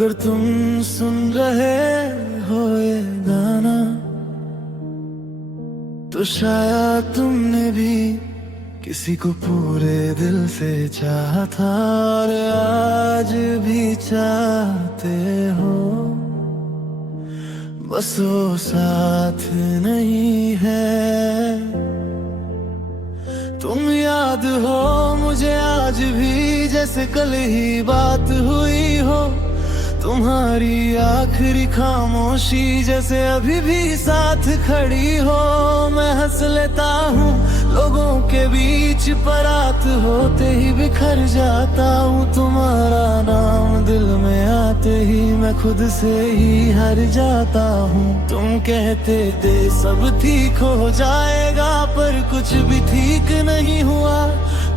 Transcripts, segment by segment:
अगर तुम सुन रहे हो ये गाना तो शायद तुमने भी किसी को पूरे दिल से चाहा था और आज भी चाहते हो, बस वो साथ नहीं है। तुम याद हो मुझे आज भी जैसे कल ही बात हुई हो, तुम्हारी आखिरी खामोशी जैसे अभी भी साथ खड़ी हो। मैं हंस लेता हूँ लोगों के बीच पर रात होते ही बिखर जाता हूँ। तुम्हारा नाम दिल में आते ही मैं खुद से ही हार जाता हूँ। तुम कहते थे सब ठीक हो जाएगा पर कुछ भी ठीक नहीं हुआ।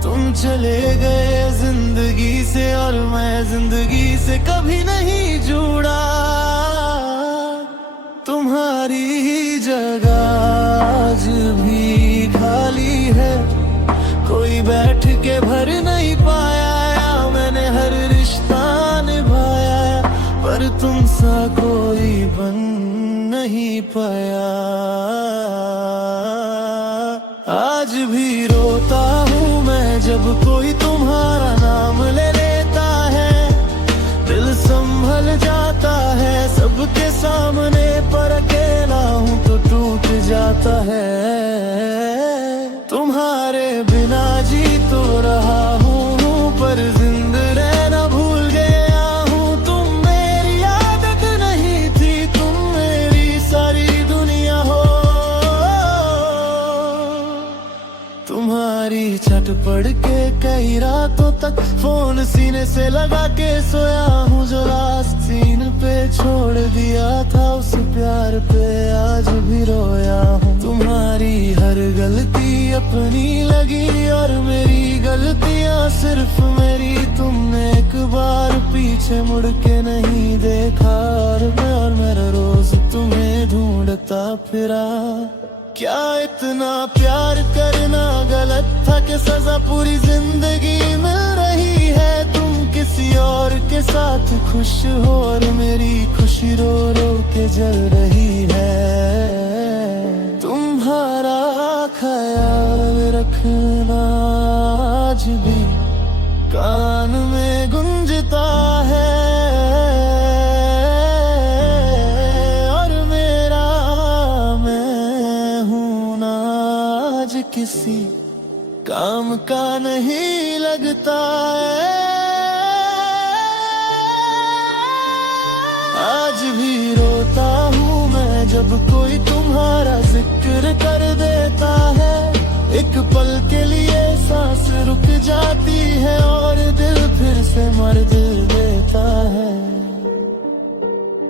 तुम चले गए जिंदगी से और मैं जिंदगी से कभी नहीं जुड़ा। तुम्हारी ही जगह आज भी खाली है, कोई बैठ के भर नहीं पाया। मैंने हर रिश्ता निभाया पर तुम सा कोई बन नहीं पाया। आज भी रोता हूँ मैं जब कोई तुम्हारा नाम ले लेता है। दिल संभल जाता है सबके सामने पर अकेला हूँ तो टूट जाता है। तुम्हारे बिना जी तो रहा हूँ पर जिंदा रहना भूल गया हूँ। तुम मेरी आदत नहीं थी, तुम मेरी सारी दुनिया हो। तुम्हारी छट पड़ के कई रातों तक फोन सीने से लगा के सोया हूँ। जो लास्ट सीन पे छोड़ दिया था उस प्यार पे आज भी रोया हूँ। तुम्हारी हर गलती अपनी लगी और मेरी गलतियाँ सिर्फ मेरी। तुमने एक बार पीछे मुड़ के नहीं देखा और मेरा रोज तुम्हें ढूंढता फिरा। क्या इतना प्यार करना गलत था कि सजा पूरी जिंदगी मिल रही है। तुम किसी और के साथ खुश हो और मेरी खुशी रो रो के जल रही है। तुम्हारा ख्याल रखना आज भी कान में गुंजता है और मेरा मैं हूं ना आज किसी काम का नहीं लगता है। आज भी रोता हूँ मैं जब कोई तुम्हारा जिक्र कर देता है। एक पल के लिए सांस रुक जाती है और दिल फिर से मर्द देता है।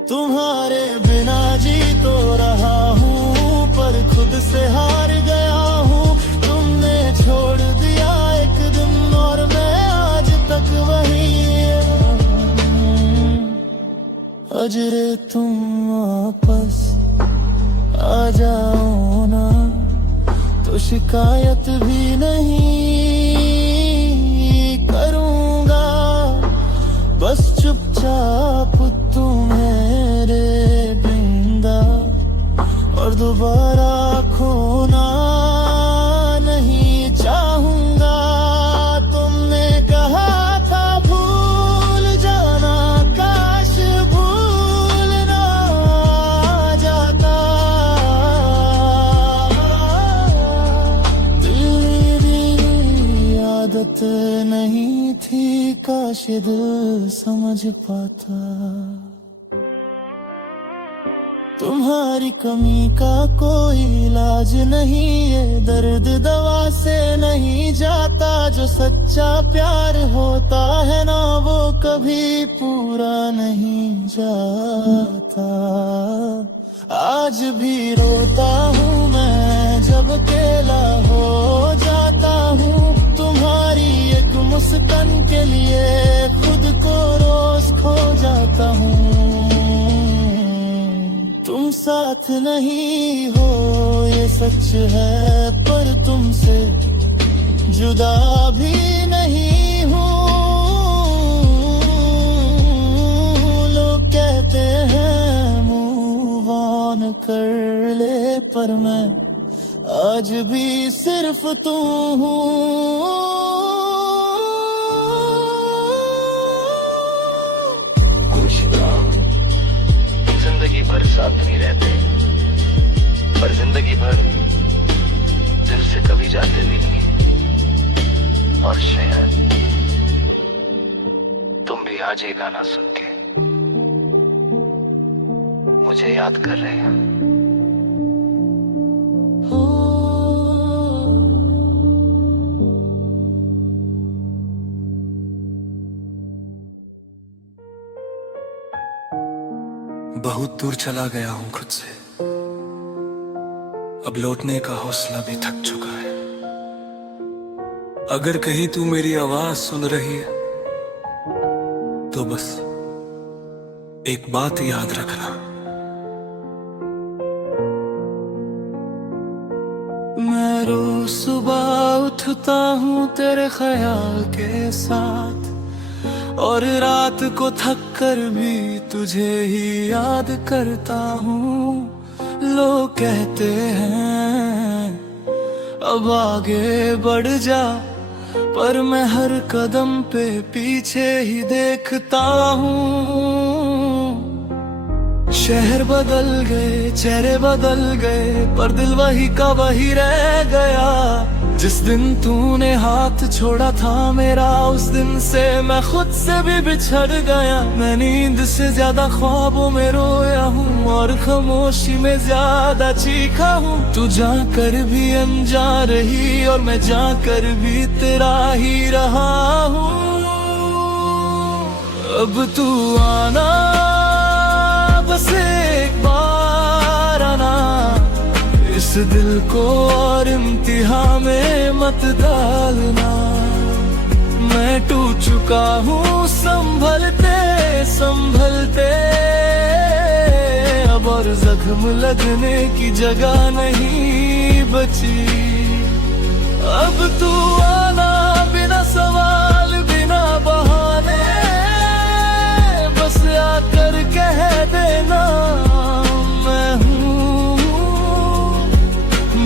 तुम्हारे बिना जी तो रहा हूँ पर खुद से हार गया हूँ। तुमने छोड़ दिया एक दिन और मैं आज तक वही। अजरे तुम वापस आ जाओ ना तो शिकायत भी नहीं करूँगा। बस चुपचाप तुम्हें रे बिंदा और दोबारा खोना नहीं चाहूँगा। तुमने कहा था भूल जाना, काश भूल ना जाता। तेरी आदत नहीं थी, काश दिल समझ पाता। तुम्हारी कमी का कोई इलाज नहीं, ये दर्द दवा से नहीं जाता। जो सच्चा प्यार होता है ना वो कभी पूरा नहीं जाता। आज भी रोता हूँ मैं जब अकेला हो जाता हूँ। तुम्हारी एक मुस्कान के लिए खुद को रोज खो जाता हूँ। तुम साथ नहीं हो ये सच है पर तुमसे जुदा भी नहीं हूँ। लो पर मैं आज भी सिर्फ तू हूँ। जिंदगी भर साथ नहीं रहते, पर जिंदगी भर दिल से कभी जाते भी नहीं। और शायद तुम भी आज ये गाना सुन के मुझे याद कर रहे हो। बहुत दूर चला गया हूं खुद से, अब लौटने का हौसला भी थक चुका है। अगर कहीं तू मेरी आवाज सुन रही है तो बस एक बात याद रखना, मैं रोज सुबह उठता हूँ तेरे ख्याल के साथ, और रात को थक कर भी तुझे ही याद करता हूँ। लोग कहते हैं अब आगे बढ़ जा, पर मैं हर कदम पे पीछे ही देखता हूँ। शहर बदल गए, चेहरे बदल गए, पर दिल वही का वही रह गया। जिस दिन तूने हाथ छोड़ा था मेरा, उस दिन से मैं खुद से भी बिछड़ गया। मैं नींद से ज्यादा ख्वाबों में रोया हूँ, और खामोशी में ज्यादा चीखा हूँ। तू जाकर भी अनजा रही, और मैं जाकर भी तेरा ही रहा हूँ। अब तू आना, बस एक बार आना, इस दिल को और इम्तिहान में मत डालना। मैं टूट चुका हूँ संभलते संभलते, अब और जख्म लगने की जगह नहीं बची। अब तू आना, बिना सवाल बिना बहाने, बस आकर कह देना मैं हूँ।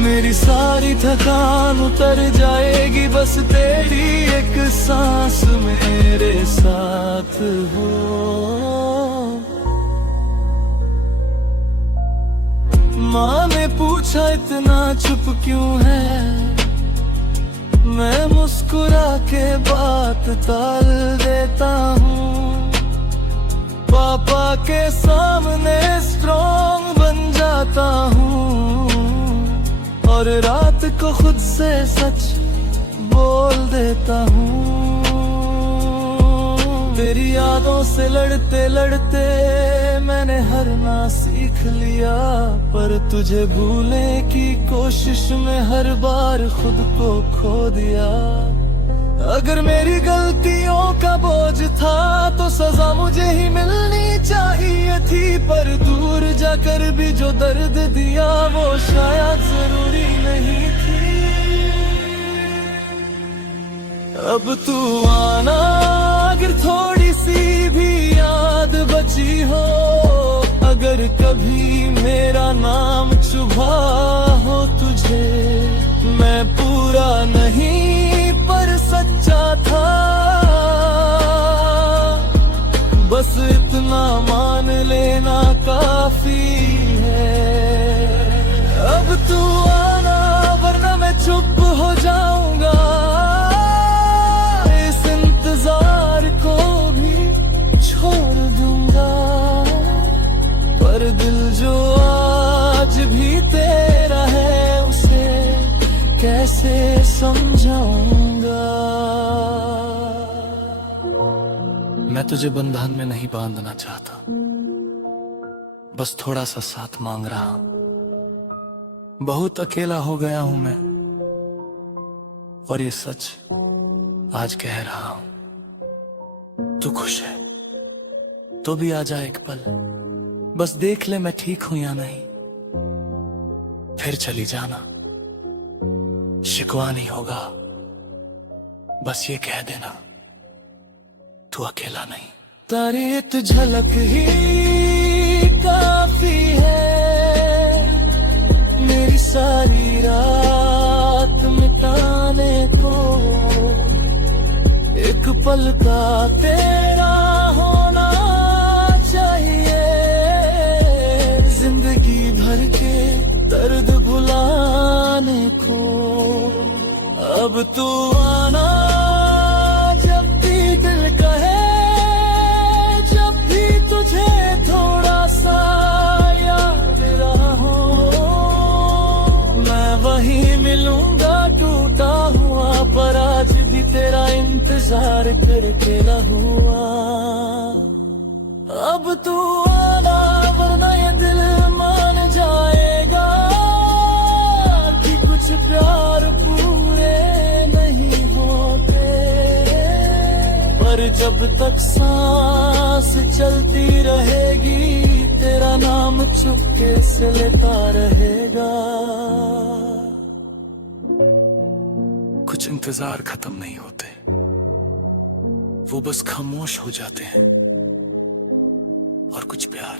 मेरी सारी थकान उतर जाएगी, बस तेरी एक सांस मेरे साथ हो। माँ ने पूछा इतना चुप क्यों है, मैं मुस्कुरा के बात टाल देता हूँ। पापा के सामने स्ट्रॉन्ग बन जाता हूँ, और रात को खुद से सच बोल देता हूँ। तेरी यादों से लड़ते लड़ते मैंने हारना सीख लिया, पर तुझे भूलने की कोशिश में हर बार खुद को खो दिया। अगर मेरी गलतियों का बोझ था तो सजा मुझे ही मिलनी चाहिए थी, पर दूर जाकर भी जो दर्द दिया वो शायद जरूरी नहीं थी। अब तू आना, अगर थोड़ी सी भी याद बची हो, अगर कभी मेरा नाम चुभा हो तुझे। मैं पूरा नहीं पर सच्चा था, बस इतना मान लेना काफी है। अब तू आना, वरना मैं चुप हो जाऊंगा। इस इंतजार को भी छोड़ दूंगा, पर दिल जो आज भी तेरा है उसे कैसे समझाऊंगा। मैं तुझे बंधन में नहीं बांधना चाहता, बस थोड़ा सा साथ मांग रहा हूं। बहुत अकेला हो गया हूं मैं, और ये सच आज कह रहा हूं। तू खुश है तो भी आ जा एक पल, बस देख ले मैं ठीक हूं या नहीं, फिर चली जाना। शिकवा नहीं होगा, बस ये कह देना तू अकेला नहीं। तारी एक झलक ही काफी है पल का तेरा होना चाहिए। जिंदगी भर के दर्द भुलाने को अब तू आना, जब भी दिल कहे, जब भी तुझे थोड़ा सा याद रहा हो, मैं वहीं मिलूंगा टूटा हुआ, पर आज भी तेरा इंतजार करके रहूंगा। अब तू आना, वरना ये दिल मान जाएगा कि कुछ प्यार पूरे नहीं होते। पर जब तक सांस चलती रहेगी, तेरा नाम चुपके से लेता रहेगा। कुछ इंतजार खत्म नहीं होते, वो बस खामोश हो जाते हैं। और कुछ प्यार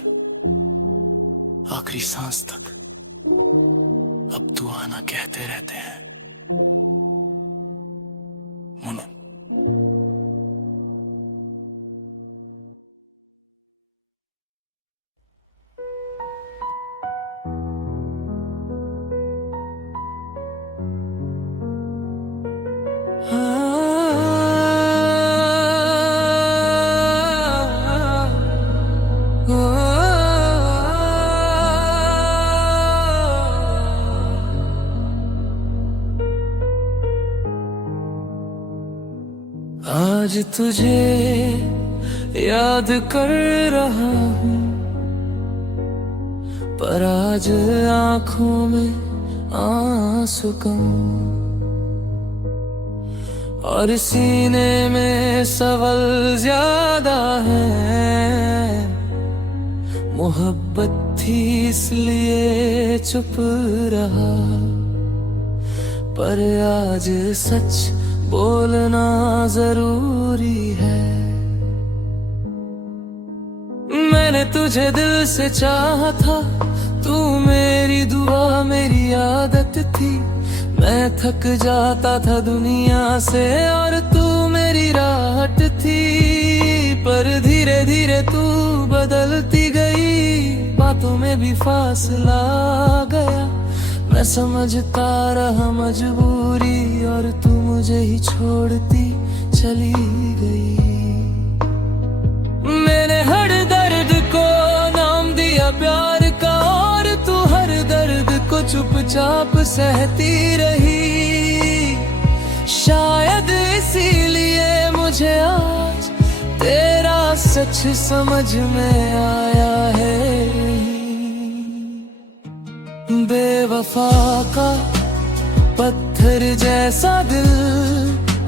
आखिरी सांस तक अब तू आना कहते रहते हैं। मुनो। आज तुझे याद कर रहा हूँ, पर आज आँखों में आंसू कम, और सीने में सवाल ज्यादा है। मोहब्बत थी इसलिए चुप रहा, पर आज सच बोलना जरूरी है। मैंने तुझे दिल से चाहा था, तू मेरी दुआ मेरी आदत थी। मैं थक जाता था दुनिया से और तू मेरी राहत थी। पर धीरे धीरे तू बदलती गई, बातों में भी फासला गया। मैं समझता रहा मजबूरी, और तू मुझे ही छोड़ती चली गई। मैंने हर दर्द को नाम दिया प्यार का, और तू हर दर्द को चुपचाप सहती रही। शायद इसीलिए मुझे आज तेरा सच समझ में आया है। बेवफा का पत्थर जैसा दिल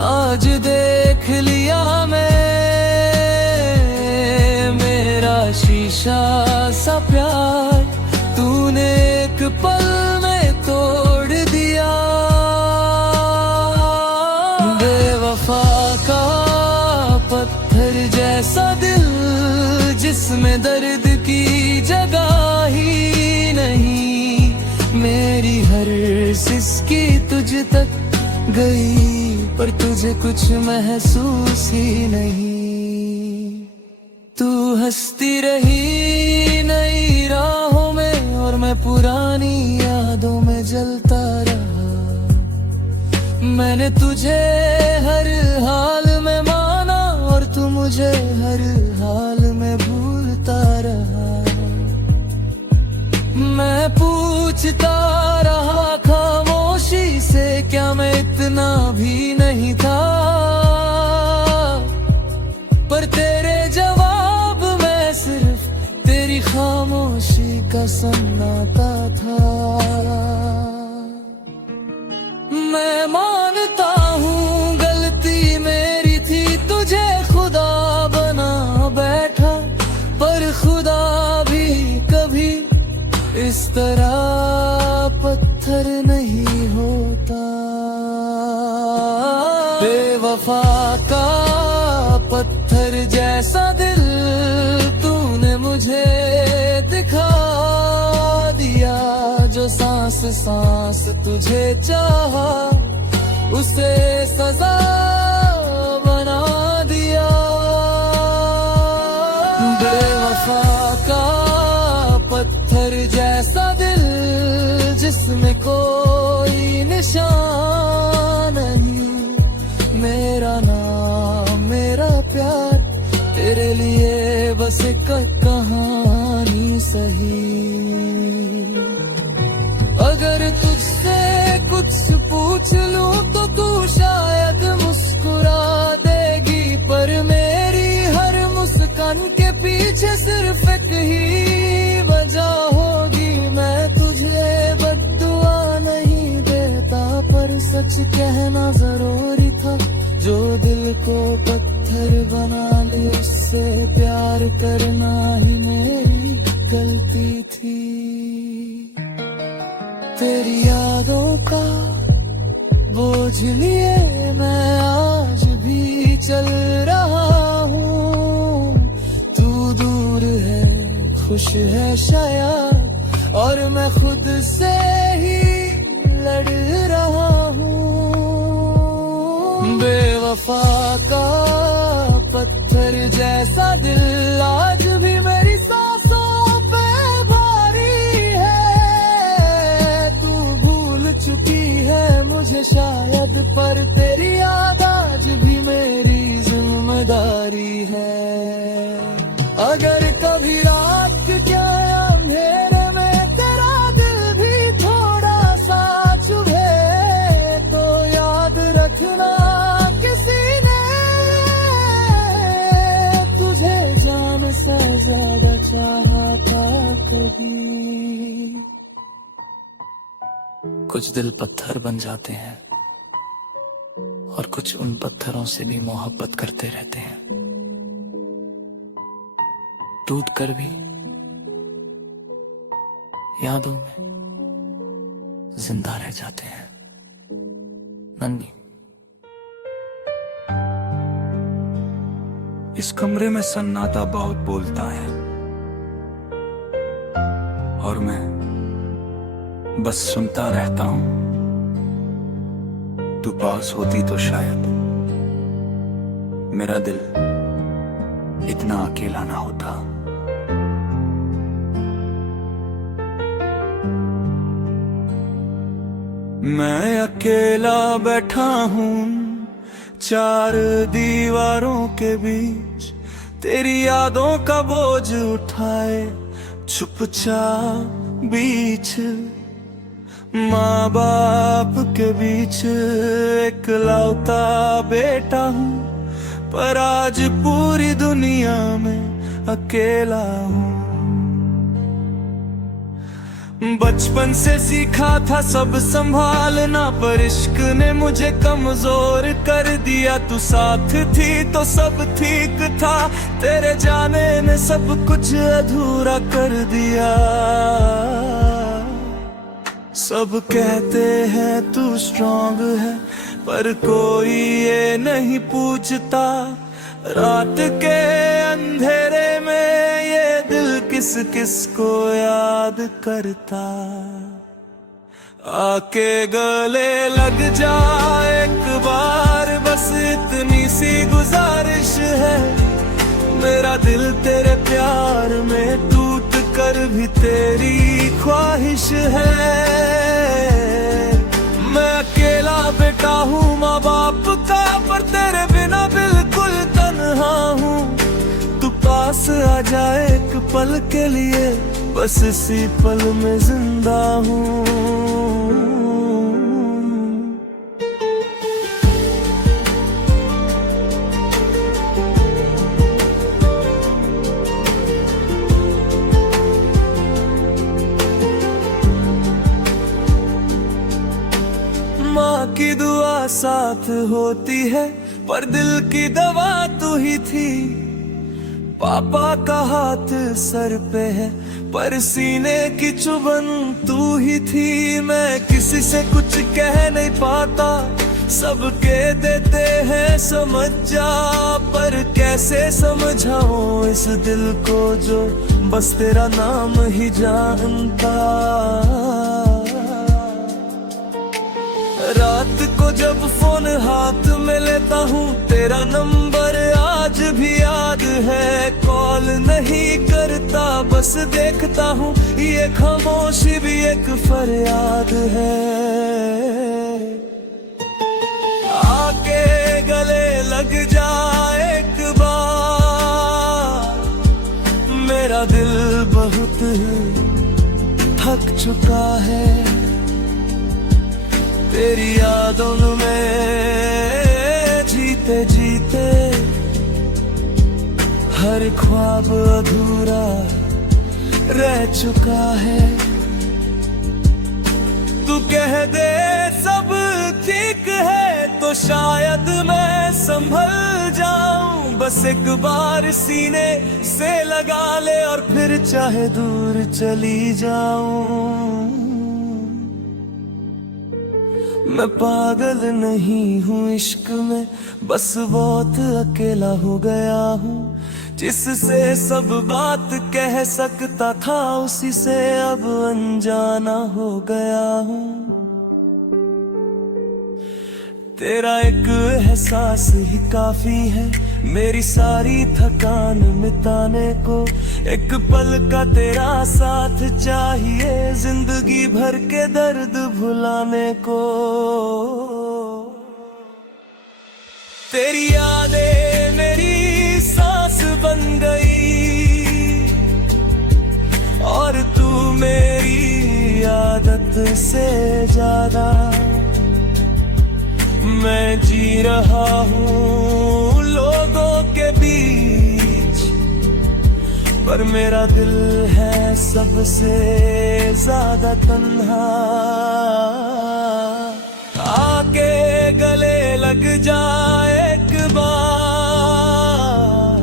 आज देख लिया मैं। मेरा शीशा सा प्यार तूने एक पल में तोड़ दिया। बेवफा का पत्थर जैसा दिल, जिसमें दर्द की जगह ही नहीं। मेरी हर सिसकी तुझ तक गई, पर तुझे कुछ महसूस ही नहीं। तू हंसती रही नई राहों में, और मैं पुरानी यादों में जलता रहा। मैंने तुझे हर हाल में माना, और तू मुझे हर हाल में भूलता रहा। मैं पूछता रहा खामोशी से, क्या मैं इतना भी नहीं था? पर तेरे जवाब में सिर्फ तेरी खामोशी का सन्नाटा था। मैं मानता हूँ गलती मेरी थी, तुझे खुदा बना बैठा। पर खुदा भी कभी इस तरह पत्थर नहीं होता। बेवफा का पत्थर जैसा दिल तूने मुझे दिखा दिया। जो सांस सांस तुझे चाहा, उसे सजा बना दिया। जैसा दिल जिसमें कोई निशान नहीं, मेरा नाम मेरा प्यार तेरे लिए बस एक कहानी सही। अगर तुझसे कुछ पूछ लूं तो तू शायद मुस्कुरा देगी, पर मेरी हर मुस्कान के पीछे सिर्फ एक ही वजह होगी। मैं तुझे बद्दुआ नहीं देता, पर सच कहना जरूरी था। जो दिल को पत्थर बना ले उससे प्यार करना ही मेरी गलती थी। तेरी यादों का बोझ लिए मैं आज भी चल रहा हूँ। तू दूर है खुश है शायद, और मैं खुद से ही लड़ रहा हूँ। बेवफा का पत्थर जैसा दिल आज भी मेरी सांसों पे भारी है। तू भूल चुकी है मुझे शायद, पर तेरी याद आज भी मेरी जिम्मेदारी है। अगर कभी रात के अंधेरे में तेरा दिल भी थोड़ा सा चुभे, तो याद रखना किसी ने तुझे जान से ज्यादा चाहा था कभी। कुछ दिल पत्थर बन जाते हैं और कुछ उन पत्थरों से भी मोहब्बत करते रहते हैं, टूट कर भी यादों में जिंदा रह जाते हैं। नन्ही, इस कमरे में सन्नाटा बहुत बोलता है और मैं बस सुनता रहता हूं। तू पास होती तो शायद मेरा दिल इतना अकेला ना होता। मैं अकेला बैठा हूं चार दीवारों के बीच, तेरी यादों का बोझ उठाए चुपचाप बीच। माँ बाप के बीच इकलौता बेटा हूँ, पर आज पूरी दुनिया में अकेला हूँ। बचपन से सीखा था सब संभालना, पर इश्क ने मुझे कमजोर कर दिया। तू साथ थी तो सब ठीक था, तेरे जाने ने सब कुछ अधूरा कर दिया। सब कहते हैं तू स्ट्रांग है, पर कोई ये नहीं पूछता रात के अंधेरे में ये दिल किस किस को याद करता। आके गले लग जा एक बार, बस इतनी सी गुजारिश है। मेरा दिल तेरे प्यार में टूट कर भी तेरी ख्वाहिश है। मैं अकेला बेटा हूँ माँ बाप का, पर तेरे बिना बिल्कुल तन्हा हूँ। तू पास आ जाए एक पल के लिए, बस इसी पल में जिंदा हूँ। माँ की दुआ साथ होती है, पर दिल की दवा तू ही थी। पापा का हाथ सर पे है, पर सीने की चुभन तू ही थी। मैं किसी से कुछ कह नहीं पाता, सबके देते हैं समझ जा, पर कैसे समझाऊं इस दिल को जो बस तेरा नाम ही जानता। रात को जब फोन हाथ में लेता हूँ, तेरा नंबर आज भी याद है। कॉल नहीं करता बोलता बस देखता हूँ, ये खामोशी भी एक फरियाद है। आके गले लग जा एक बार, मेरा दिल बहुत थक चुका है तेरी यादों में जीते जीते। हर ख्वाब अधूरा रह चुका है। तू कह दे सब ठीक है तो शायद मैं संभल जाऊं। बस एक बार सीने से लगा ले और फिर चाहे दूर चली जाऊं। मैं पागल नहीं हूँ इश्क में, बस बहुत अकेला हो गया हूँ। जिससे सब बात कह सकता था उसी से अब अनजाना हो गया हूँ। तेरा एक एहसास ही काफी है मेरी सारी थकान मिटाने को। एक पल का तेरा साथ चाहिए जिंदगी भर के दर्द भुलाने को। तेरी यादें मेरी सांस बन गई और तू मेरी आदत से ज्यादा। मैं जी रहा हूँ लोगों के बीच, पर मेरा दिल है सबसे ज्यादा तन्हा। आके गले लग जा एक बार,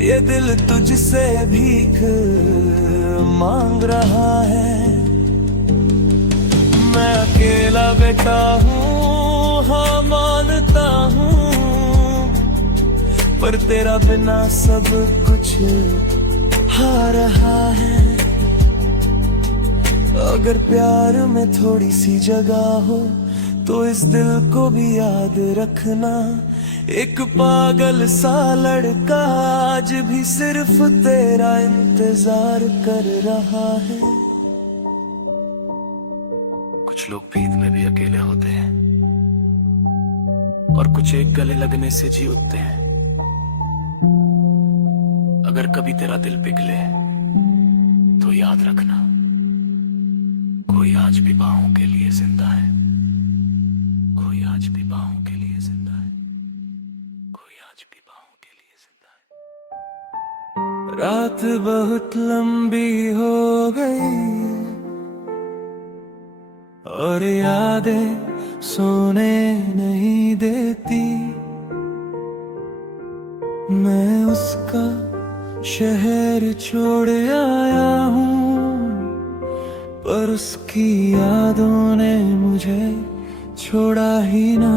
ये दिल तुझसे भीख मांग रहा है। मैं अकेला बैठा हूँ, हाँ मानता हूँ, पर तेरा बिना सब कुछ हा रहा है। अगर प्यार में थोड़ी सी जगह हो तो इस दिल को भी याद रखना। एक पागल सा लड़का आज भी सिर्फ तेरा इंतजार कर रहा है। कुछ लोग प्रीत में भी अकेले होते हैं और कुछ एक गले लगने से जी उठते हैं। अगर कभी तेरा दिल पिघले तो याद रखना, कोई आज भी बाहों के लिए जिंदा है। कोई आज भी बाहों के लिए जिंदा है। कोई आज भी बाहों के लिए जिंदा है। रात बहुत लंबी हो गई और यादें सोने नहीं देती। मैं उसका शहर छोड़ आया हूँ, पर उसकी यादों ने मुझे छोड़ा ही ना।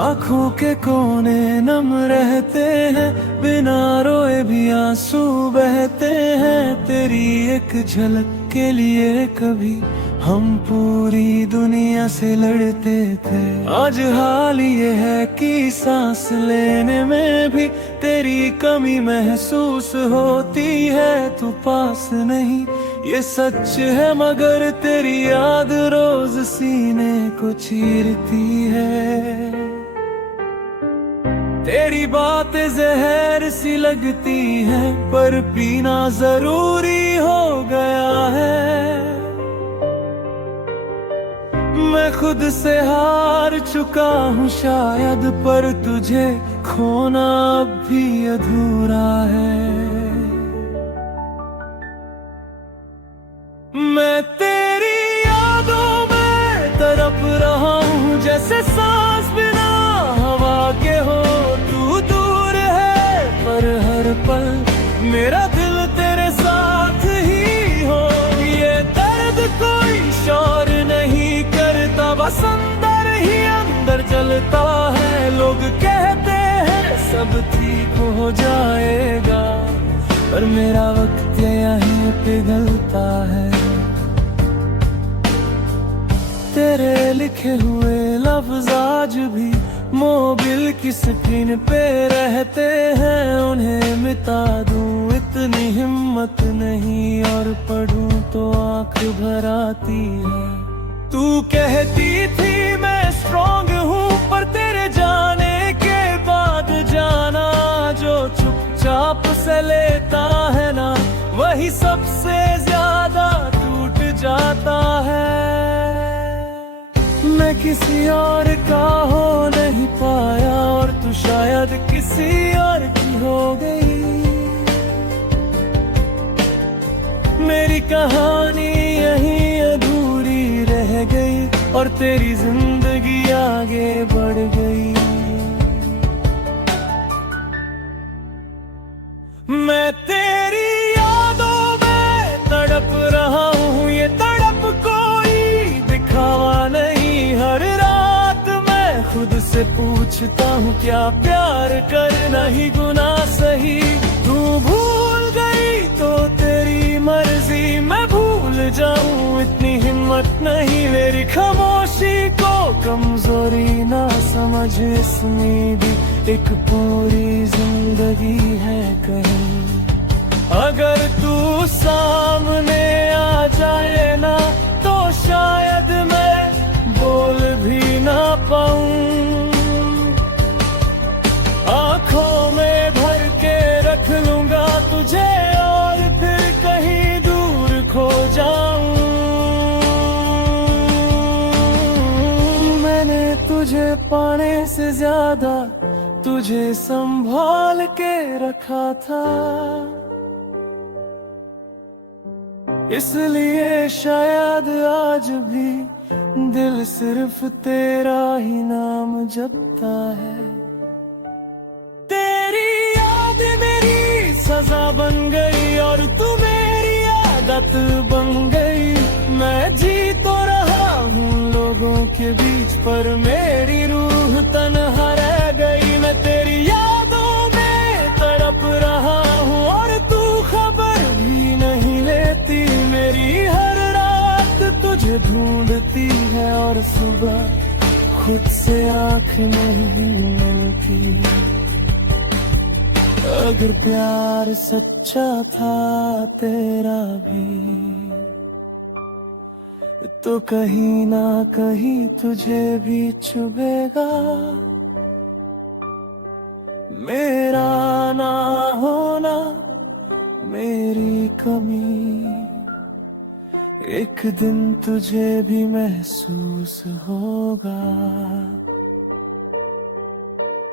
आँखों के कोने नम रहते हैं, बिना रोए भी आंसू बहते हैं। तेरी एक झलक के लिए कभी हम पूरी दुनिया से लड़ते थे। आज हाल ये है कि सांस लेने में भी तेरी कमी महसूस होती है। तू पास नहीं ये सच है, मगर तेरी याद रोज सीने को चीरती है। तेरी बातें जहर सी लगती है, पर पीना जरूरी हो गया है। मैं खुद से हार चुका हूँ शायद, पर तुझे खोना अब भी अधूरा है। मैं तेरी यादों में तड़प रहा हूँ, जैसे सांस बिना हवा के हो। तू दूर है पर हर पल मेरा दिल तेरे साथ ही हो। ये दर्द कोई शोर नहीं करता, बस अंदर ही अंदर चलता है। लोग कहते हैं सब ठीक हो जाएगा, पर मेरा वक्त यहीं पिघलता है। तेरे लिखे हुए लफ्ज आज भी मोबिल की स्क्रीन पे रहते हैं, उन्हें मिटा दूं इतनी हिम्मत नहीं, और पढ़ूं तो आंख भर आती है। तू कहती थी मैं स्ट्रॉन्ग हूँ, पर तेरे जाने के बाद जाना, जो चुपचाप से लेता है ना, वही सबसे ज्यादा टूट जाता है। मैं किसी और का हो नहीं पाया, और तू शायद किसी और की हो गई। मेरी कहानी यहीं अधूरी रह गई, और तेरी जिंदगी आगे बढ़ गई। मैं तेरी यादों में तड़प रहा हूँ, ये तड़प कोई दिखावा नहीं। हर रात मैं खुद से पूछता हूँ, क्या प्यार करना ही गुनाह सही। तू भूल गई तो तेरी मर्जी, मैं भूल जाऊं इतनी हिम्मत नहीं। मेरी खामोशी को कमजोरी ना समझ, इसमें भी एक पूरी जिंदगी है कहीं। अगर तू सामने आ जाए ना, तो शायद मैं बोल भी ना पाऊं। आंखों में भर के रख लूंगा तुझे, और फिर कहीं दूर खो जाऊं। मैंने तुझे पाने से ज्यादा तुझे संभाल के रखा था, इसलिए शायद आज भी दिल सिर्फ तेरा ही नाम जपता है। तेरी याद मेरी सजा बन गई, और तू मेरी आदत बन गई। मैं जी तो रहा हूँ लोगों के बीच, पर मेरी रूह तन्हा रह गई। मैं तेरी यादों में तड़प रहा हूँ, और तू खबर भी नहीं लेती। मेरी हर रात तुझे ढूंढती है, और सुबह खुद से आँख नहीं मिलती। अगर प्यार सच्चा था तेरा भी, तो कहीं ना कहीं तुझे भी चुभेगा। मेरा ना होना, मेरी कमी, एक दिन तुझे भी महसूस होगा।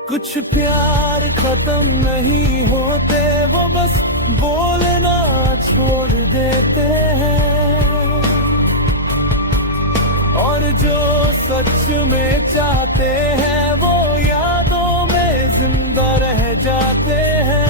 कुछ प्यार खत्म नहीं होते, वो बस बोलना छोड़ देते हैं। और जो सच में चाहते हैं, वो यादों में जिंदा रह जाते हैं।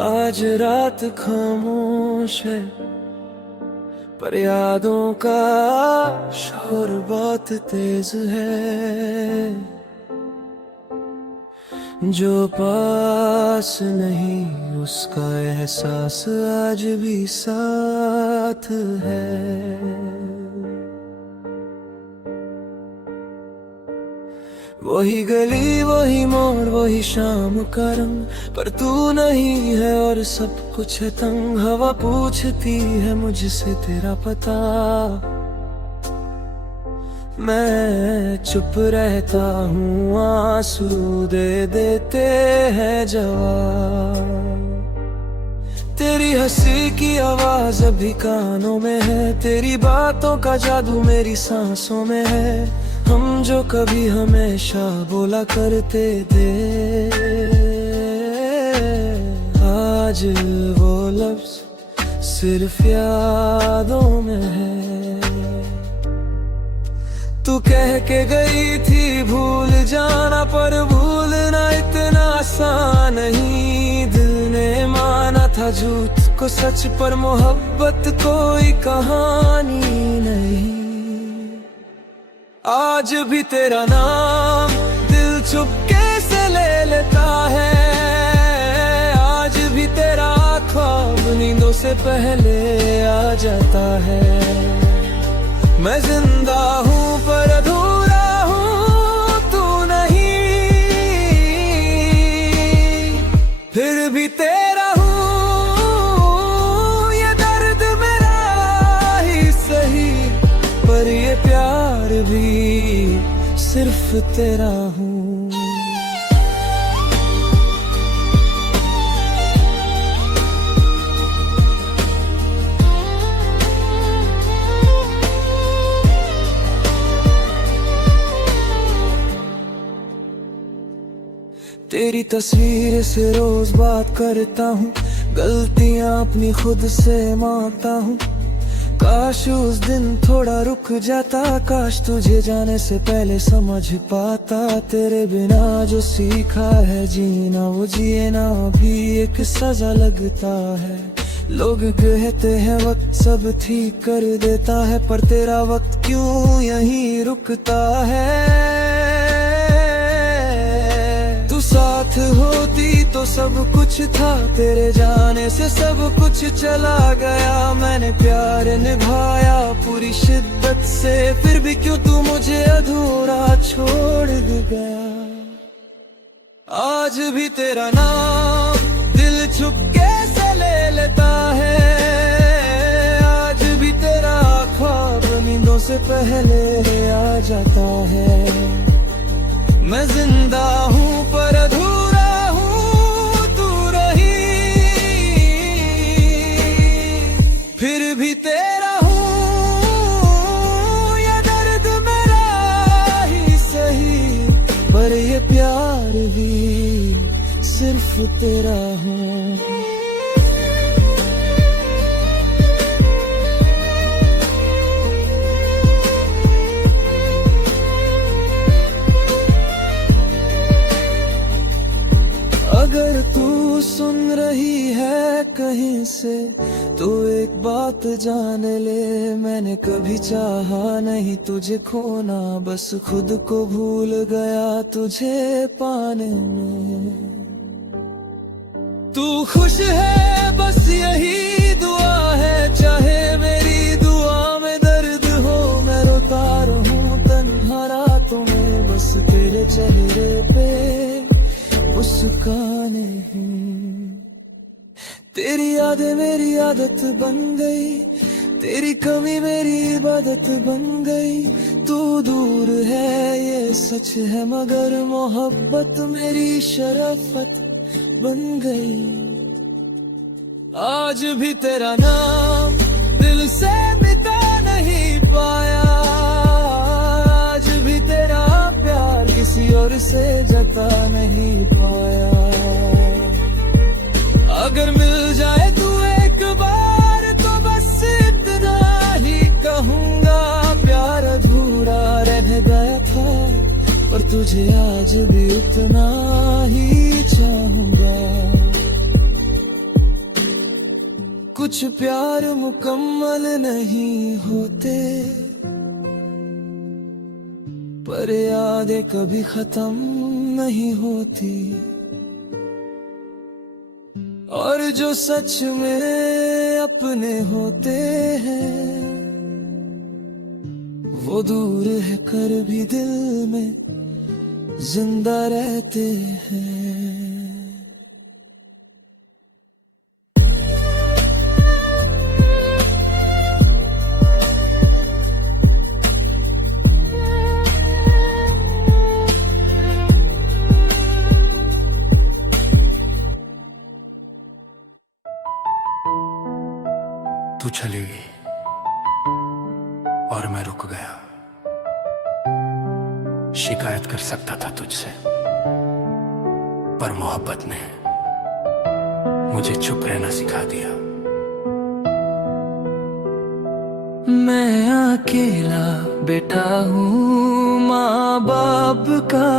आज रात खामोश है, पर यादों का शोर बहुत तेज है। जो पास नहीं उसका एहसास आज भी साथ है। वही गली वही मोड़ वही शाम का रंग, पर तू नहीं है और सब कुछ है तंग। हवा पूछती है मुझसे तेरा पता, मैं चुप रहता हूँ, आंसू दे देते हैं जवाब। तेरी हंसी की आवाज अभी कानों में है, तेरी बातों का जादू मेरी सांसों में है। हम जो कभी हमेशा बोला करते थे, आज वो लफ्ज सिर्फ यादों में है। तू कह के गई थी भूल जाना, पर भूलना इतना आसान नहीं। दिल ने माना था झूठ को सच पर मोहब्बत कोई कहानी नहीं। आज भी तेरा नाम दिल चुपके से ले लेता है, आज भी तेरा ख्वाब नींदों से पहले आ जाता है। मैं जिंदा हूँ पर अधूरा हूँ, तू नहीं, फिर भी तेरा हूँ, ये दर्द मेरा ही सही, पर ये प्यार भी सिर्फ तेरा हूँ। तेरी तस्वीर से रोज बात करता हूँ, गलतियाँ अपनी खुद से मानता हूँ। काश उस दिन थोड़ा रुक जाता, काश तुझे जाने से पहले समझ पाता। तेरे बिना जो सीखा है जीना, वो जिए ना भी एक सजा लगता है। लोग कहते हैं वक्त सब ठीक कर देता है, पर तेरा वक्त क्यों यहीं रुकता है। साथ होती तो सब कुछ था, तेरे जाने से सब कुछ चला गया। मैंने प्यार निभाया पूरी शिद्दत से, फिर भी क्यों तू मुझे अधूरा छोड़ गया। आज भी तेरा नाम दिल चुपके से ले लेता है, आज भी तेरा ख्वाब नींदों से पहले आ जाता है। मैं जिंदा हूँ पर अधूरा हूँ, तू रही, फिर भी तेरा हूँ, ये दर्द मेरा ही सही, पर ये प्यार भी सिर्फ तेरा हूँ। अगर तू सुन रही है कहीं से तो एक बात जान ले, मैंने कभी चाहा नहीं तुझे खोना, बस खुद को भूल गया तुझे पाने में। तू खुश है बस यही दुआ है, चाहे मेरी दुआ में दर्द हो, मैं रोता रहूं तन्हा रातों में, बस तेरे चेहरे पे मुस्काने हैं। तेरी यादें मेरी आदत बन गई, तेरी कमी मेरी इबादत बन गई। तू दूर है ये सच है, मगर मोहब्बत मेरी शराफत बन गई। आज भी तेरा नाम दिल से मिटा नहीं पाया, आज भी तेरा प्यार किसी और से जता नहीं पाया। अगर मिल जाए तू एक बार तो बस इतना ही कहूँगा, प्यार अधूरा रह गया था पर तुझे आज भी उतना ही चाहूँगा। कुछ प्यार मुकम्मल नहीं होते, पर यादें कभी खत्म नहीं होती, और जो सच में अपने होते हैं वो दूर है कर भी दिल में जिंदा रहते हैं। तू चली गई और मैं रुक गया। शिकायत कर सकता था तुझसे, पर मोहब्बत ने मुझे चुप रहना सिखा दिया। मैं अकेला बेटा हूँ माँ बाप का,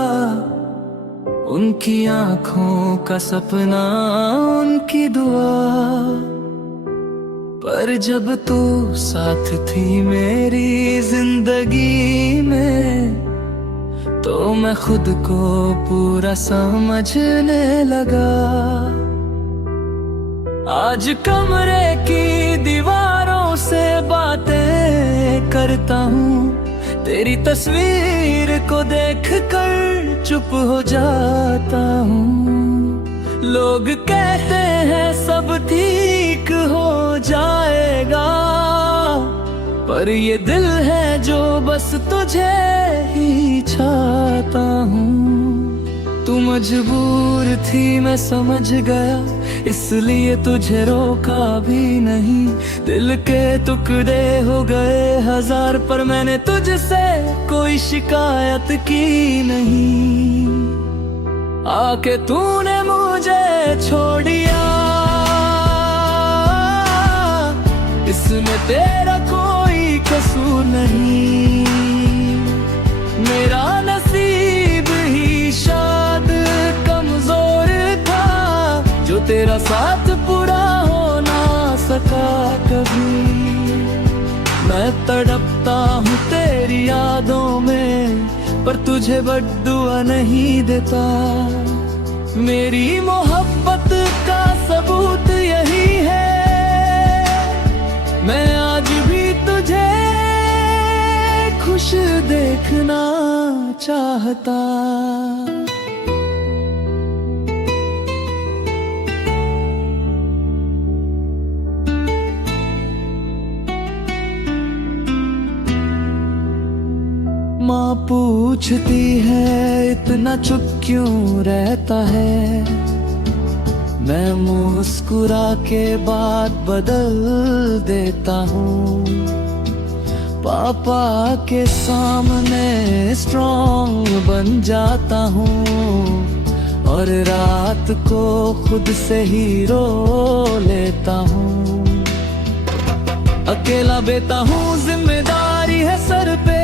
उनकी आंखों का सपना, उनकी दुआ। पर जब तू साथ थी मेरी जिंदगी में, तो मैं खुद को पूरा समझने लगा। आज कमरे की दीवारों से बातें करता हूँ, तेरी तस्वीर को देखकर चुप हो जाता हूँ। लोग कहते हैं सब ठीक हो जाएगा, पर ये दिल है जो बस तुझे ही चाहता हूँ। तू मजबूर थी मैं समझ गया, इसलिए तुझे रोका भी नहीं। दिल के टुकड़े हो गए हजार, पर मैंने तुझसे कोई शिकायत की नहीं। आके तूने मुझे छोड़ दिया, इसमें तेरा कोई कसूर नहीं। मेरा नसीब ही शायद कमजोर था, जो तेरा साथ पूरा हो ना सका कभी। मैं तड़पता हूँ तेरी यादों में, पर तुझे बद्दुआ नहीं देता। मेरी मोहब्बत का सबूत यही है, मैं आज भी तुझे खुश देखना चाहता। माँ पूछती है इतना चुप क्यों रहता है, मैं मुस्कुरा के बात बदल देता हूँ। पापा के सामने स्ट्रॉन्ग बन जाता हूँ, और रात को खुद से ही रो लेता हूँ। अकेला बेता हूँ, जिम्मेदारी है सर पे,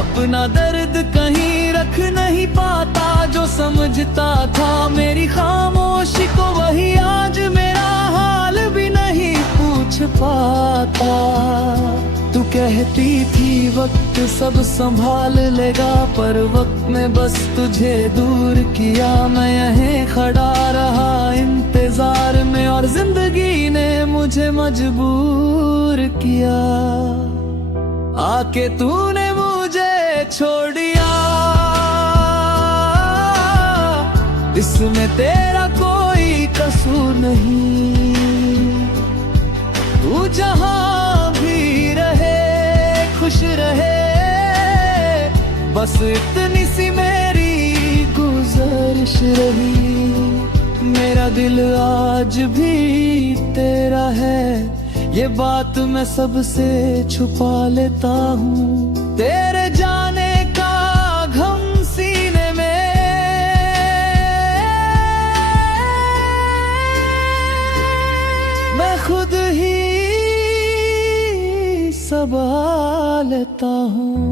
अपना दर्द कहीं रख नहीं पाता। जो समझता था मेरी खामोशी को, वही आज मेरा हाल भी नहीं पूछ पाता। तू कहती थी वक्त सब संभाल लेगा, पर वक्त ने बस तुझे दूर किया। मैं यहीं खड़ा रहा इंतजार में, और जिंदगी ने मुझे मजबूर किया। आके तूने मुझे छोड़ दिया, इसमें तेरा कोई कसूर नहीं। तू जहां भी रहे खुश रहे, बस इतनी सी मेरी गुजारिश रही। मेरा दिल आज भी तेरा है, ये बात मैं सबसे छुपा लेता हूँ। तेरे जाने का गम सीने में, मैं खुद ही सबा लेता हूँ।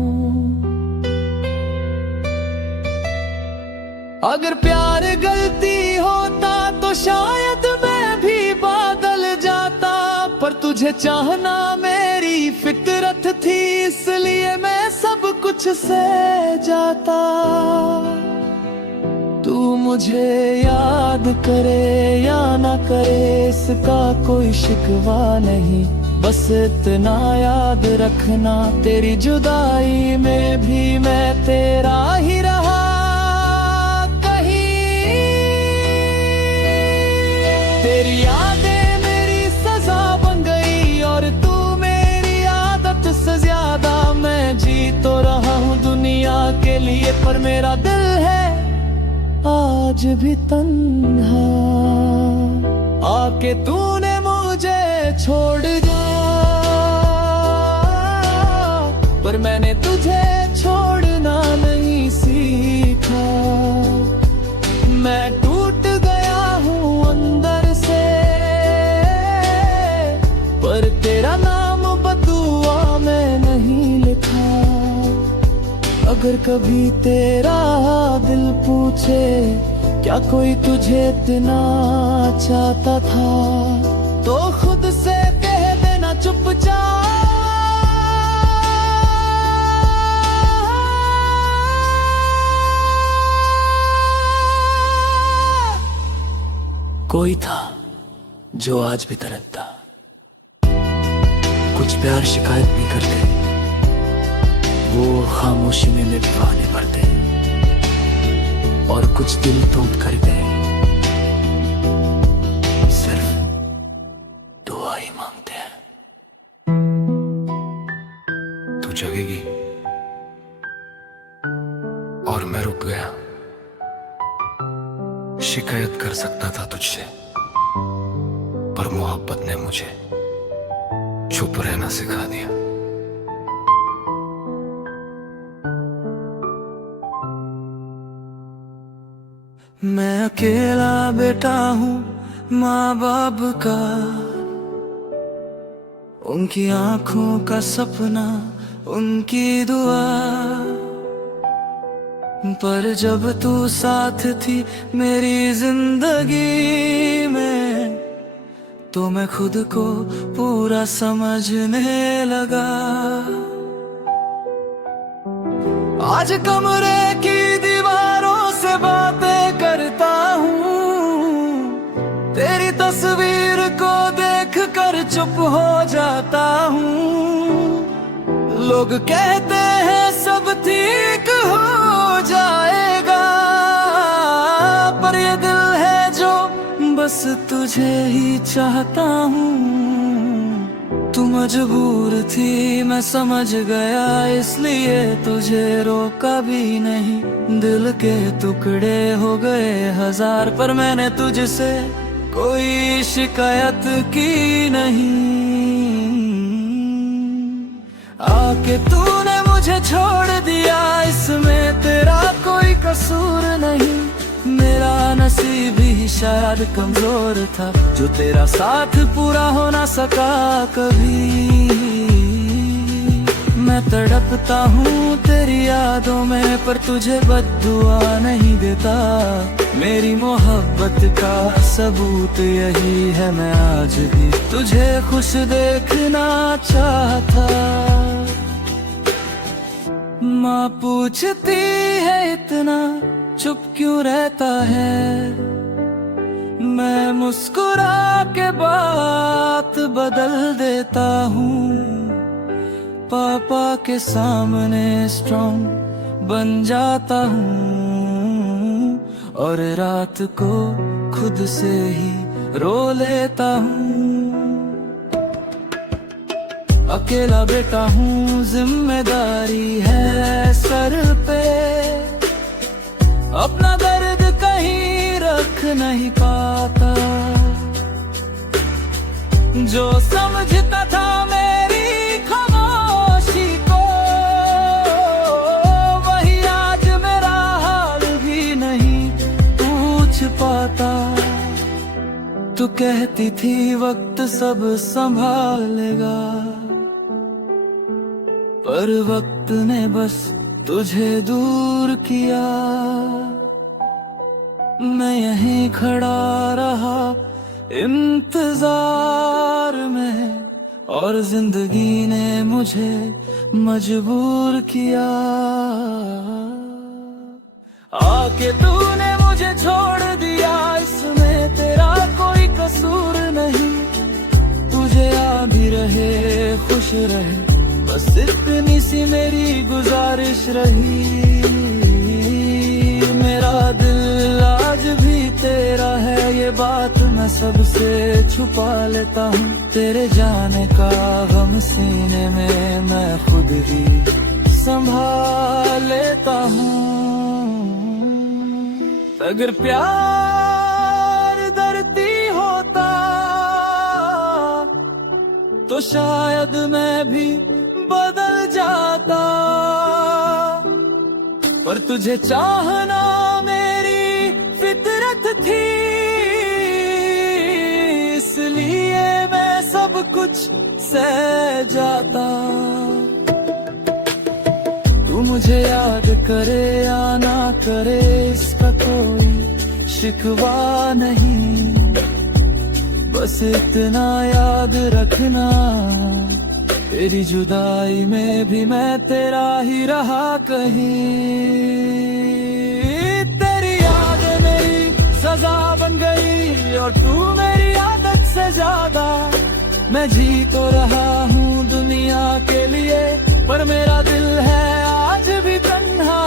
अगर प्यार गलती होता तो शायद मैं भी बदल जाता, पर तुझे चाहना मेरी फितरत थी, इसलिए मैं सब कुछ सह जाता। तू मुझे याद करे या ना करे, इसका कोई शिकवा नहीं। बस इतना याद रखना, तेरी जुदाई में भी मैं तेरा ही रहा। तेरी यादें मेरी सजा बन गई, और तू मेरी आदत से ज्यादा। मैं जी तो रहा हूँ दुनिया के लिए, पर मेरा दिल है आज भी तन्हा। आके तूने मुझे छोड़ दिया, पर मैंने तुझे छोड़ना नहीं सीखा। मैं टूट गया हूँ अंदर से, पर तेरा नाम बदुआ में नहीं लिखा। अगर कभी तेरा दिल पूछे क्या कोई तुझे इतना चाहता था? तो खुद से कह देना चुपचाप। कोई था जो आज भी तड़पता, कुछ प्यार शिकायत भी करते, वो खामोशी में निभाने पड़ते, और कुछ दिल तोड़ कर गए, सिर्फ दुआ ही मांगते हैं। तू जगेगी और मैं रुक गया। शिकायत कर सकता था तुझसे, पर मोहब्बत ने मुझे चुप रहना सिखा दिया। मैं अकेला बेटा हूँ माँ बाप का, उनकी आंखों का सपना, उनकी दुआ। पर जब तू साथ थी मेरी जिंदगी में, तो मैं खुद को पूरा समझने लगा। आज कमरे की दीवारों से बातें करता हूँ, तेरी तस्वीर को देख कर चुप हो जाता हूँ। लोग कहते हैं सब ठीक हो जाएगा, पर ये दिल है जो बस तुझे ही चाहता हूँ। तू मजबूर थी मैं समझ गया, इसलिए तुझे रोका भी नहीं। दिल के टुकड़े हो गए हजार, पर मैंने तुझसे कोई शिकायत की नहीं। आके तूने मुझे छोड़ दिया, इसमें तेरा कोई कसूर नहीं। मेरा नसीब ही शायद कमजोर था, जो तेरा साथ पूरा हो ना सका कभी। मैं तड़पता हूँ तेरी यादों में, पर तुझे बद्दुआ नहीं देता। मेरी मोहब्बत का सबूत यही है, मैं आज भी तुझे खुश देखना चाहता। माँ पूछती है इतना चुप क्यों रहता है, मैं मुस्कुरा के बात बदल देता हूँ। पापा के सामने स्ट्रॉन्ग बन जाता हूँ, और रात को खुद से ही रो लेता हूँ। अकेला बेटा हूँ जिम्मेदारी है सर पे, अपना दर्द कहीं रख नहीं पाता। जो समझता था मेरी खामोशी को, वही आज मेरा हाल भी नहीं पूछ पाता। तू कहती थी वक्त सब संभालेगा, पर वक्त ने बस तुझे दूर किया। मैं यहीं खड़ा रहा इंतजार में, और जिंदगी ने मुझे मजबूर किया। आके तूने मुझे छोड़ दिया, इसमें तेरा कोई कसूर नहीं। तुझे याद ही रहे खुश रहे, बस इतनी सी मेरी गुजारिश रही। मेरा दिल आज भी तेरा है, ये बात मैं सबसे छुपा लेता हूँ। तेरे जाने का गम सीने में मैं खुद ही संभाल लेता हूँ। अगर प्यार धरती होता तो शायद मैं भी बदल जाता, पर तुझे चाहना मेरी फितरत थी, इसलिए मैं सब कुछ सह जाता। तू मुझे याद करे या ना करे, इसका कोई शिकवा नहीं, बस इतना याद रखना, तेरी जुदाई में भी मैं तेरा ही रहा कहीं। तेरी याद मेरी सजा बन गई और तू मेरी आदत से ज्यादा। मैं जी तो रहा हूँ दुनिया के लिए, पर मेरा दिल है आज भी तन्हा।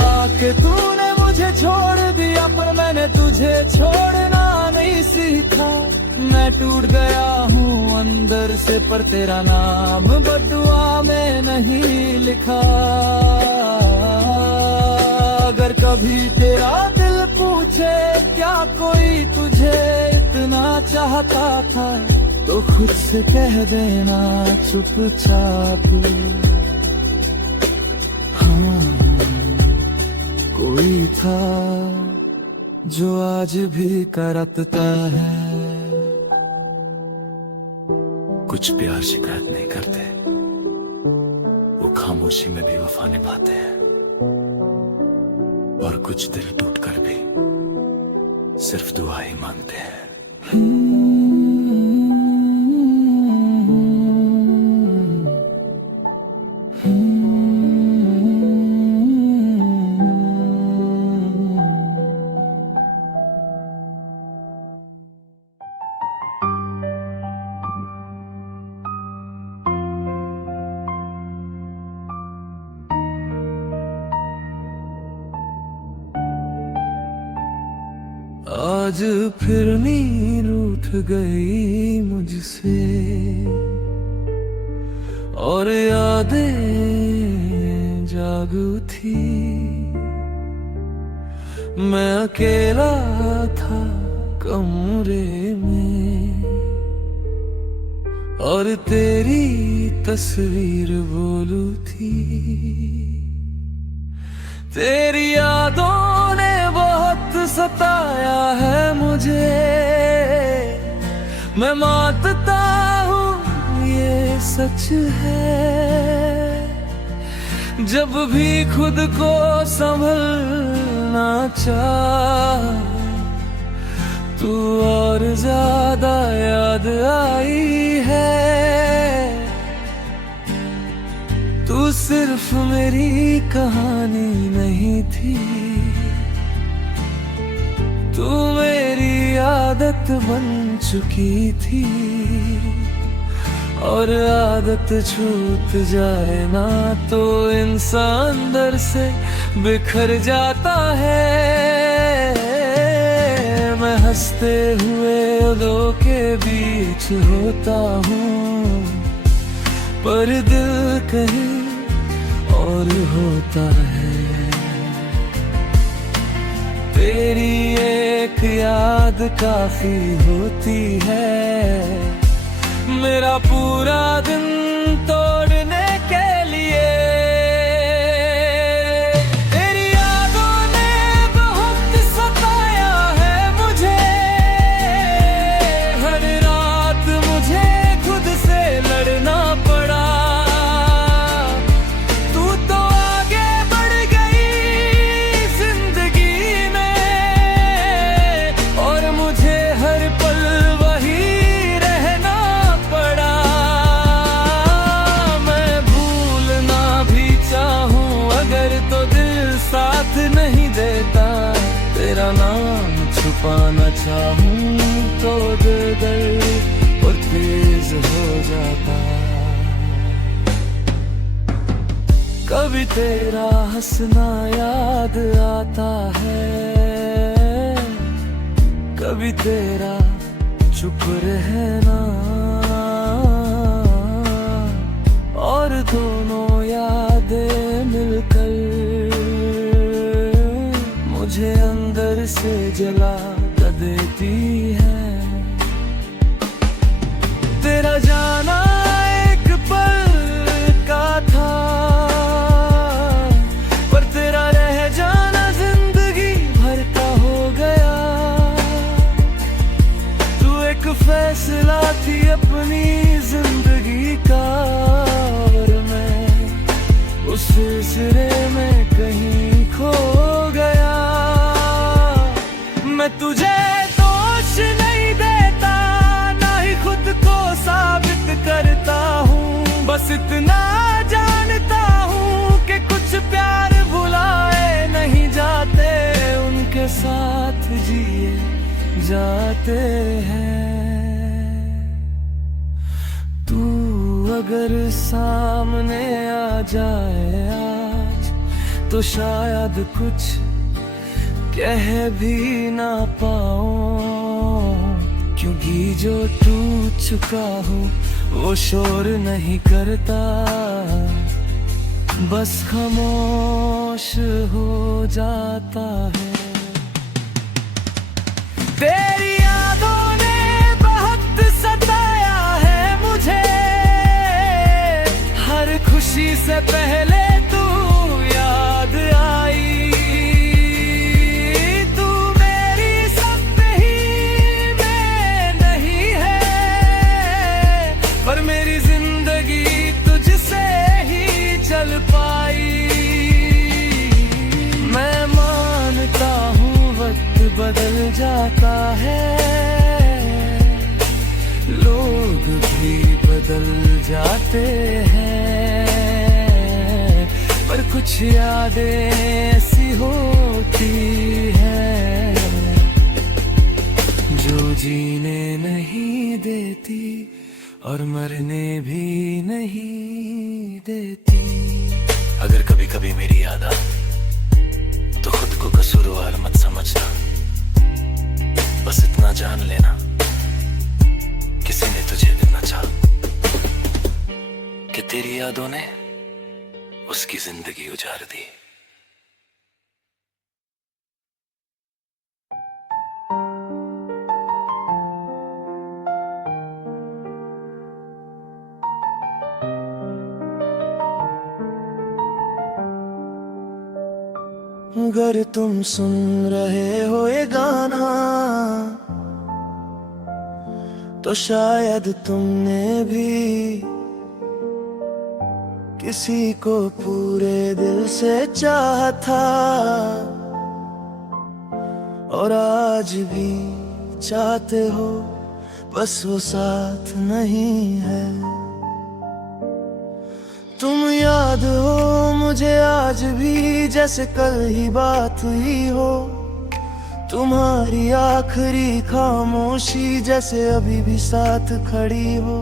आके तूने मुझे छोड़ दिया, पर मैंने तुझे छोड़ना नहीं सीखा। मैं टूट गया हूँ अंदर से, पर तेरा नाम बदुआ में नहीं लिखा। अगर कभी तेरा दिल पूछे क्या कोई तुझे इतना चाहता था, तो खुद से कह देना चुपचाप, हाँ कोई था जो आज भी करता है। कुछ प्यार शिकायत नहीं करते, वो खामोशी में भी वफा निभाते हैं, और कुछ दिल टूट कर भी सिर्फ दुआ ही मांगते हैं। आज फिर नींद उठ गई मुझसे, और यादें जाग उठी। मैं अकेला था कमरे में, और तेरी तस्वीर बोलू थी। तेरी यादों ने बहुत सताया है मुझे, मैं मानता हूँ ये सच है। जब भी खुद को संभलना चाहा, तू और ज्यादा याद आई है। तू सिर्फ मेरी कहानी नहीं थी, तू मेरी आदत बन चुकी थी। और आदत छूट जाए ना तो इंसान अंदर से बिखर जाता है। मैं हंसते हुए दो के बीच होता हूँ, पर दिल कहीं और होता है। तेरी एक याद काफी होती है मेरा पूरा दिन तोड़ने के लिए। तेरी यादों ने बहुत सताया है मुझे, हर रात मुझे खुद से लड़ना पड़ा। तू तो आगे बढ़ गई जिंदगी में, और मुझे हर पल वही रहना पड़ा। मैं भूलना भी चाहूं अगर तो दिल साथ नहीं देता। तेरा नाम छुपाना चाहूं तो दर्द और तेज हो जाता। कभी तेरा हंसना याद आता है, कभी तेरा चुप रहना, और दोनों यादें मिलकर मुझे अंदर से जला देती है। तेरा जाना एक पल का था, पर तेरा रह जाना जिंदगी भर का हो गया। तू एक फैसला थी अपनी जिंदगी का, और मैं उस सिलसिले में कहीं खो तुझे दोष नहीं देता, ना ही खुद को साबित करता हूँ। बस इतना जानता हूँ कि कुछ प्यार भुलाए नहीं जाते, उनके साथ जिए जाते हैं। तू अगर सामने आ जाए आज, तो शायद कुछ कह भी ना पाऊं, क्योंकि जो टूट चुका हो वो शोर नहीं करता, बस खामोश हो जाता है। तेरी यादों ने बहुत सताया है मुझे, हर खुशी से पहले तू याद आई। तू मेरी सब ही में नहीं है, पर मेरी जिंदगी तुझसे ही चल पाई। मैं मानता हूँ वक्त बदल जाता है, लोग भी बदल जाते हैं, पर कुछ यादें ऐसी होती हैं जो जीने नहीं देती और मरने भी नहीं देती। अगर कभी कभी मेरी याद आ तो खुद को कसूरवार मत समझना, बस इतना जान लेना किसी ने तुझे इतना चाहा कि तेरी यादों ने उसकी जिंदगी उजाड़ दी। अगर तुम सुन रहे हो ये गाना, तो शायद तुमने भी किसी को पूरे दिल से चाहा था, और आज भी चाहते हो, बस वो साथ नहीं है। तुम याद हो मुझे आज भी जैसे कल ही बात हुई हो, तुम्हारी आखिरी खामोशी जैसे अभी भी साथ खड़ी हो।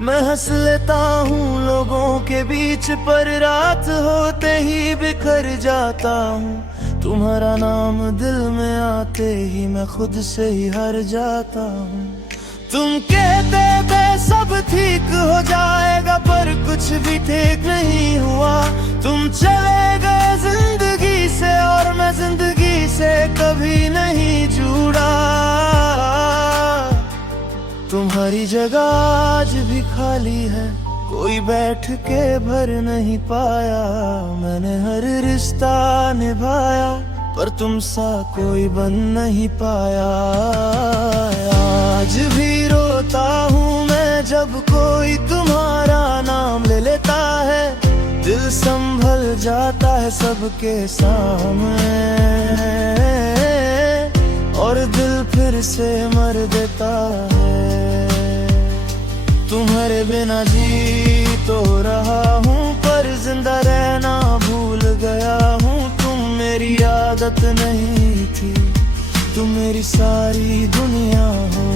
मैं हंस लेता हूँ लोगों के बीच, पर रात होते ही बिखर जाता हूँ। तुम्हारा नाम दिल में आते ही मैं खुद से ही हार जाता हूँ। तुम कहते थे सब ठीक हो जाएगा, पर कुछ भी ठीक नहीं हुआ। तुम चले गए जिंदगी से और मैं जिंदगी से कभी नहीं जुड़ा। तुम्हारी जगह आज भी खाली है, कोई बैठ के भर नहीं पाया। मैंने हर रिश्ता निभाया, पर तुम सा कोई बन नहीं पाया। आज भी रोता हूँ मैं जब कोई तुम्हारा नाम ले लेता है, दिल संभल जाता है सबके सामने, और दिल फिर से मर देता है। तुम्हारे बिना जी तो रहा हूँ, पर जिंदा रहना भूल गया हूँ। तुम मेरी आदत नहीं थी, तुम मेरी सारी दुनिया हो।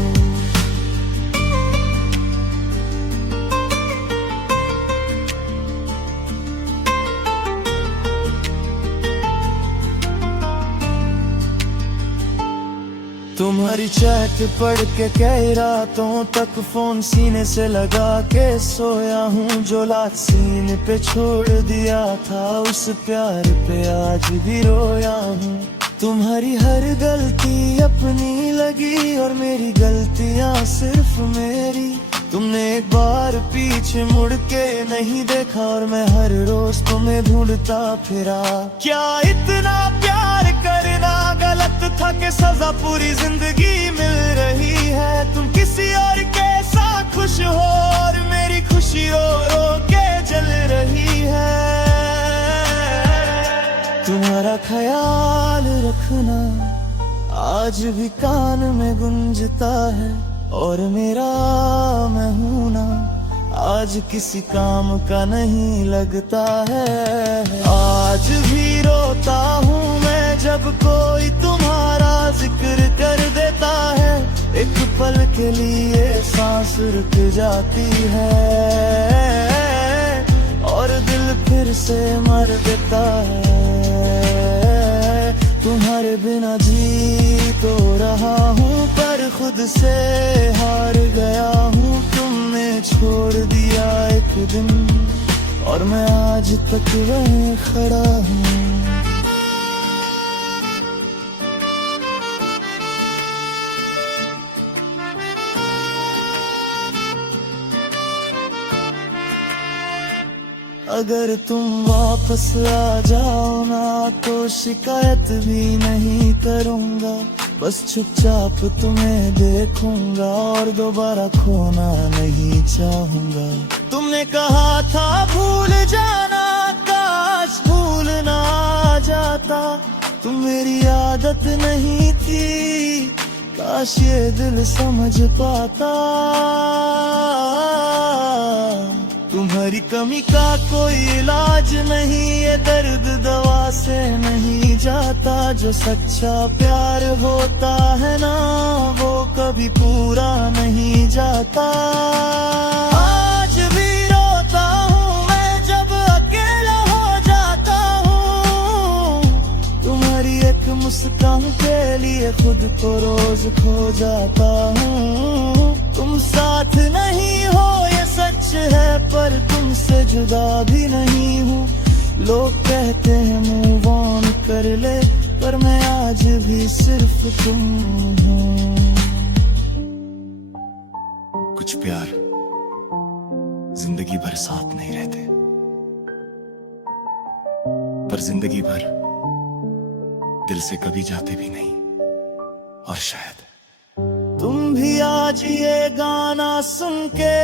तुम्हारी चैट पढ़ के कई रातों तक फोन सीने से लगा के सोया हूँ। जो लात सीने पे छोड़ दिया था, उस प्यार पे आज भी रोया हूँ। तुम्हारी हर गलती अपनी लगी और मेरी गलतियाँ सिर्फ मेरी। तुमने एक बार पीछे मुड़ के नहीं देखा और मैं हर रोज तुम्हें ढूंढता फिरा। क्या इतना प्यार करना गलत था कि सजा पूरी जिंदगी मिल रही है। तुम किसी और के साथ खुश हो और मेरी खुशी रो रो के जल रही है। तुम्हारा ख्याल रखना आज भी कान में गुंजता है और मेरा मैं हूं ना आज किसी काम का नहीं लगता है। आज भी रोता हूँ मैं जब कोई तुम्हारा जिक्र कर देता है। एक पल के लिए सांस रुक जाती है और दिल फिर से मर देता है। तुम्हारे बिना जी तो रहा हूँ पर खुद से हार गया हूँ। तुमने छोड़ दिया एक दिन और मैं आज तक वहीं खड़ा हूँ। अगर तुम वापस आ जाओ ना तो शिकायत भी नहीं करूँगा। बस चुपचाप तुम्हें देखूंगा और दोबारा खोना नहीं चाहूँगा। तुमने कहा था भूल जाना, काश भूल ना जाता। तुम मेरी आदत नहीं थी, काश ये दिल समझ पाता। तुम्हारी कमी का कोई इलाज नहीं, ये दर्द दवा से नहीं जाता। जो सच्चा प्यार होता है ना वो कभी पूरा नहीं जाता। आज भी रोता हूँ मैं जब अकेला हो जाता हूँ। तुम्हारी एक मुस्कान के लिए खुद को रोज खो जाता हूँ। तुम साथ नहीं हो ये सच है पर तुमसे जुदा भी नहीं हूँ। लोग कहते हैं मूव ऑन कर ले पर मैं आज भी सिर्फ तुम हूँ। कुछ प्यार जिंदगी भर साथ नहीं रहते, पर जिंदगी भर दिल से कभी जाते भी नहीं। और शायद तुम भी आज ये गाना सुन के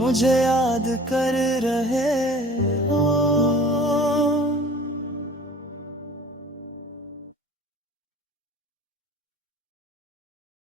मुझे याद कर रहे